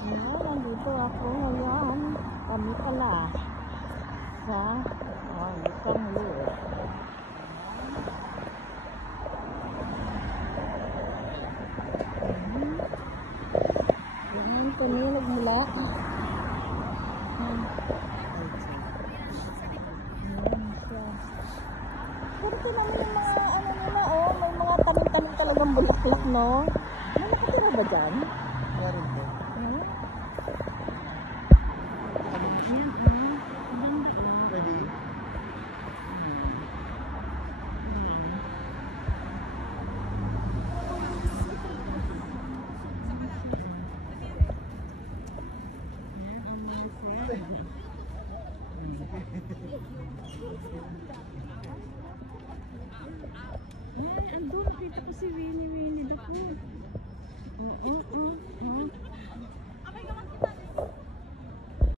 Ayan, nandito ako ngayon. Kami pala sa isang lure. Ayan, tuninog mula. Ayan siya. Pero tinan mo yung mga ano nila, oh. May mga tanim-tanim talagang bulaklak, no? May nakatira ba dyan? Meron po. Ready? Andun, nakita ko si Will.